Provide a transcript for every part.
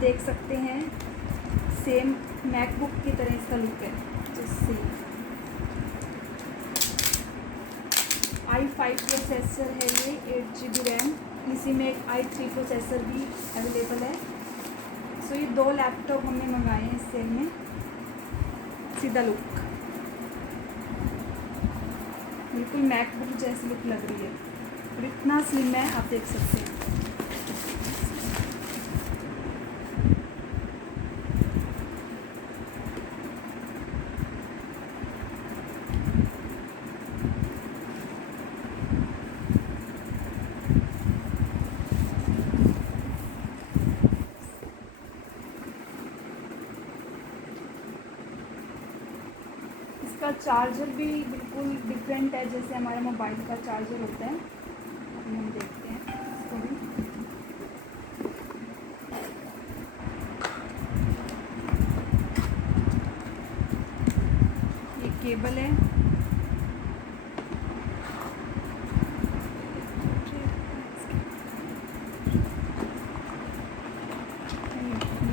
देख सकते हैं सेम मैकबुक की तरह इसका लुक है। जैसे i5 प्रोसेसर है ये, 8 GB रैम, इसी में एक i3 प्रोसेसर भी अवेलेबल है। सो ये 2 लैपटॉप हमने मंगाए हैं इस सेल में। सीधा लुक बिल्कुल मैकबुक जैसी लुक लग रही है और इतना स्लिम है, आप देख सकते हैं। इसका चार्जर भी बिल्कुल डिफरेंट है, जैसे हमारा मोबाइल का चार्जर होता है। अभी हम देखते हैं इसको भी। ये केबल है,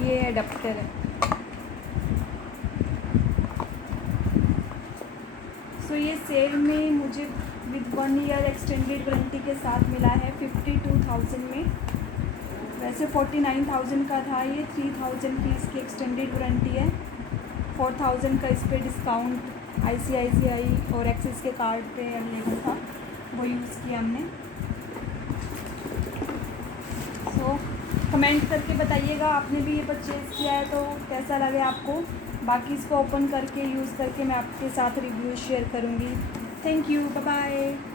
ये अडेप्टर है। सो ये सेल में मुझे विद 1 ईयर एक्सटेंडेड वारंटी के साथ मिला है 52,000 में। वैसे 49,000 का था ये, 3,000 की इसकी एक्सटेंडेड वारंटी है, 4,000 का इस पर डिस्काउंट ICICI और एक्सिस के कार्ड पे अवेलेबल था, वो यूज़ किया हमने। सो कमेंट करके बताइएगा आपने भी ये परचेज़ किया है तो कैसा लगे आपको। बाकी इसको ओपन करके यूज़ करके मैं आपके साथ रिव्यू शेयर करूँगी। Thank you, bye bye.